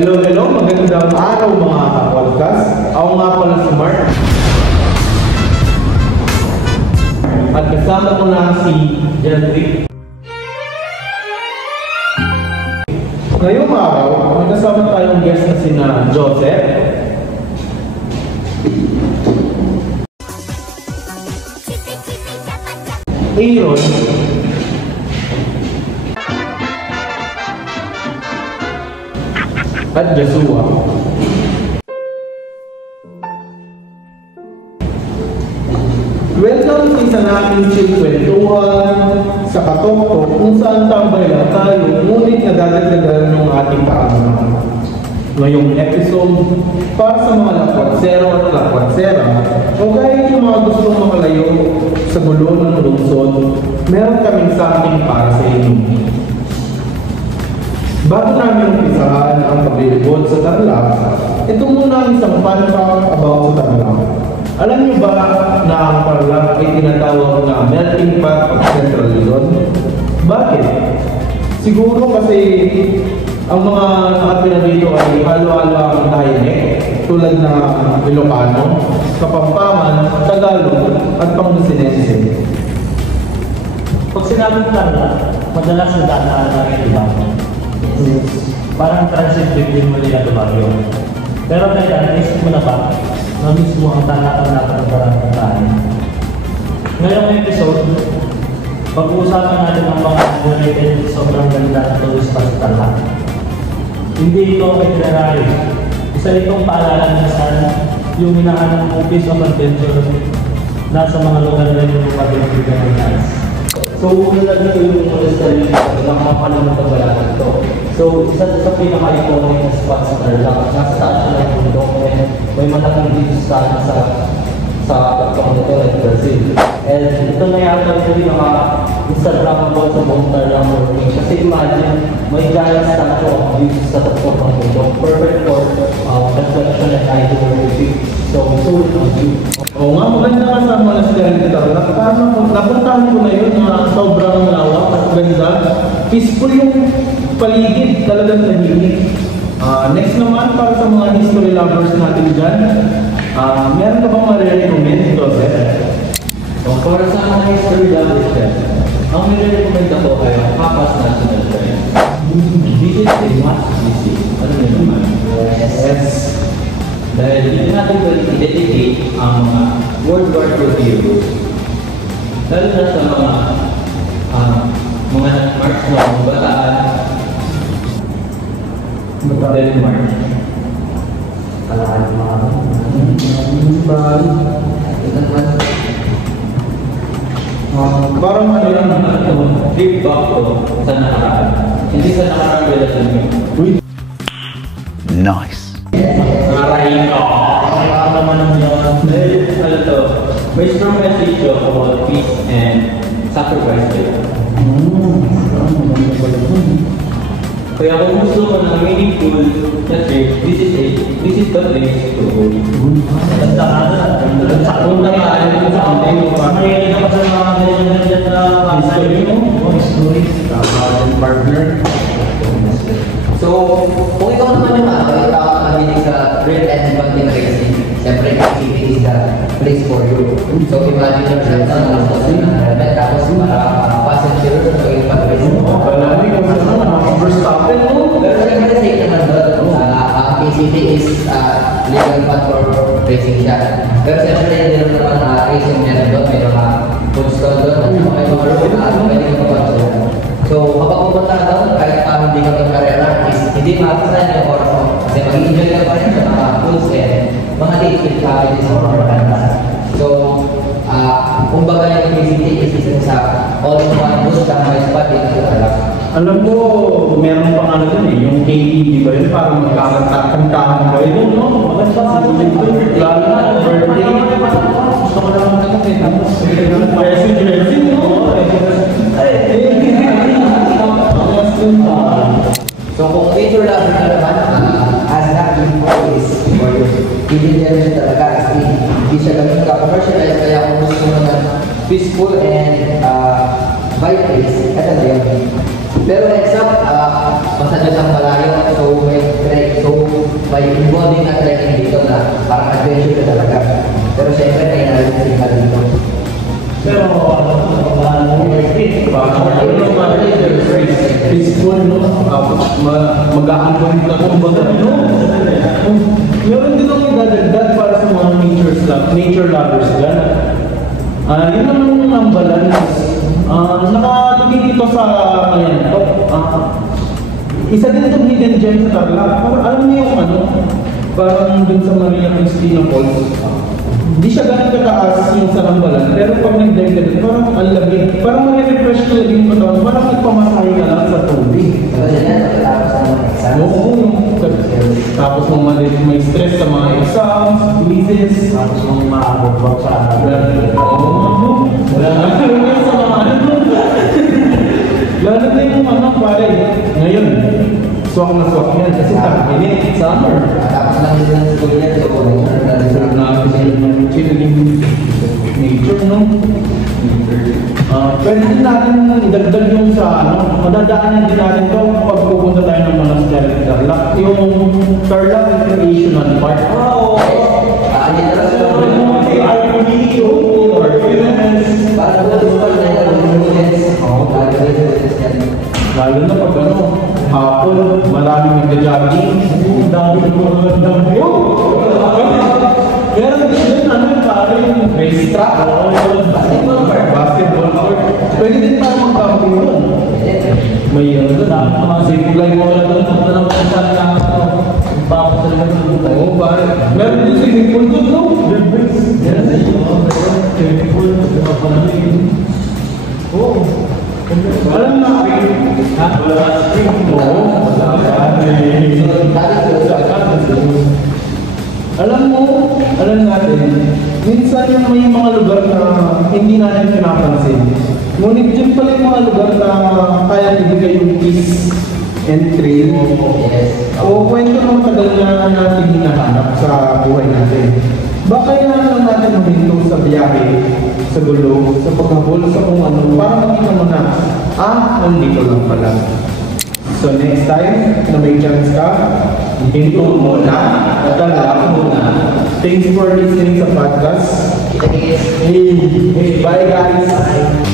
Hello, magandang araw mga ka-podcast. Ako nga pala si Mark. At kasama ko na si Jandrick. Ngayong araw, may kasama tayong guest na sina Joseph, Aaron, at Joshua. Welcome sa isa naming chill kwentuhan sa Katoktok kung saan tambay lang tayo, ngunit nadadagdagan ng ating kaalaman. Ngayong episode, para sa mga lakwatsero at lakwatsera, o kahit yung mga gustong makalayo sa gulo ng lungsod, meron kaming something para sa inyo. Bago namin umpisahan ang paglilibot sa Tarlac, ito muna ang isang fun fact about sa Tarlac. Alam niyo ba na ang Tarlac ay tinatawag na melting pot of Central Luzon? Bakit? Siguro kasi ang mga nakatira dito ay halo-halo ang dialect tulad na Ilocano, Kapampangan, Tagalog at Pangasinense. Pag sinabing Tarlac, madalas nadaanan ng iba. Parang transit victim mo nila Baguio. Pero kaya, naisip mo na ba na mismo ang Tarlac ang napagparang tayo? Ngayong episode, pag-uusapan natin ang mga related sobrang ganda at tourist pa sa Tarlac. Hindi ito itinerary. Isa itong paalala na saan yung hinahanap ng piece of adventure na sa mga lugar na yung pag-ibigay ng dance. So, una lang ito yung monastery ng mga panahon na wala ito. So, isa sa pinaka-iconic na spot sa Tarlac, nasa taas na ng bundok, may malaking dito sa pagkakunito ng Brazil. And ito na yata ito yung mga Instagrammable sa buong Tarlac working. Kasi imagine, may giant statue of Jesus sa tapos ng bundok. Perfect for reflection and ideal. So, sulit ang view. Oo nga, maganda nga sa monastery ng Tarlac. Napuntahan ko na yun na sobrang lawak at ganda. Peaceful yung paligid, talagang tahimik. Next naman, para sa mga history lovers natin dyan, meron ka bang marirecommend, Joseph? Para sa mga history lovers dyan, ang marirecommend ako ay ang Papas National Drive. This is a must visit. Ano yun naman? Yes. Dahil dito natin i-dedicate ang mga World War II heroes. Lalo na sa mga nag-march na mga bataan. March. Kalahan mga Parang ano yan? Trip back to sa nakaraan. Hindi sa nakaraan relasyon nyo. Nice. Narahin ko. Kalahan naman ng yun. Dahil, ano to, may strong message about peace and sacrifice din. Kaya kung gusto ko ng meaningful na trip, this is the place to go. Ganda ka na. Punta ka alam mo sa amin mo pa. Mahilig ka pa sa mga ganyan na history mo. History. Partner. So, kung ikaw naman ikaw ang nabilig sa Great and Banting Racing, siyempre, activity is the place for you. So, imagine your friends na nasa ng helmet, tapos para passenger sa yung pag-racing. Palami kung saan mga Verstappen mo. Pero siyempre, safe naman doon. Ang KCT is legal path for racing siya. Pero siyempre, hindi naman racing meron doon. May mga food stall doon. May mga room na pwede ka pa-sponsor. So, kapag pumunta ka doon, kahit hindi ka mag-karera, hindi makakasalan yung oras mo. Kasi mag-enjoy ka pa rin sa mga foods and mga dates with families or friends. So, kumbaga yung KCT is isa sa all-in-one boost na may spot dito sa Tarlac. Alam mo, meron pang ano dun yung KTV ba yun? Parang magkakantahan ba yun, no? Maganda ka yun. Lalo na, birthday. Gusto ko naman kasi. Jersey, no? So kung major lang na naman, as that info is for you. Hindi niya talaga kasi hindi siya ganun ka-commercial kaya kung gusto mo ng peaceful and vibe place, ito na yun. Pero next up, masadyo sa palayo. So may involving na trekking dito na parang adventure ka talaga. Pero syempre, may nalagay ka dito. Pero Peaceful, no? Mag-aangkong na kumbaga, no? Meron din akong dadagdag para sa mga nature lovers dyan. Yun naman ang balance. Nakatugin dito sa, isa din itong hidden gem sa Tarlac. Parang alam niyo yung parang dun sa Maria Cristina Falls. Hindi siya ganun kataas yung sa Rambalan, pero pag nag-dive ka dun, parang ang lamig. Parang mag-refresh ka lang yung katawan, parang nagpamasahe ka lang sa tubig. So yan, pagkatapos ng mga exam. Oo, tapos mo may stress sa mga exams, quizzes, tapos mong maabot sa lalo na yung pare, ngayon, swak na swak yan kasi tag-init, summer. Tapos lang din lang sa kulihan, so kung nature, no? Pwede din natin idagdag yung sa madadaanan din natin ito pag pupunta tayo ng monastery ng Tarlac. Yung Tarlac Recreational Park. Lalo na pag hapon, maraming nagja-jogging. Dami ng dami. Meron din parang race track. Basketball court. Pwede din tayo mag-camping doon. May zip line mo na doon. Oo, parang meron din swimming pool doon, no? Oo. Alam na, alam natin, minsan yung may mga lugar na hindi natin pinapansin. Ngunit dyan pala yung mga lugar na kaya ibigay yung peace and thrill. O kwento na matagal na natin hinahanap sa buhay natin. Baka yan lang natin huminto sa biyahe, sa gulo, sa pagkabol, sa kung ano, para makita mo na, nandito lang pala. So next time na may chance ka, hinto mo na, natala mo na. Thanks for listening sa podcast. Hey, bye guys!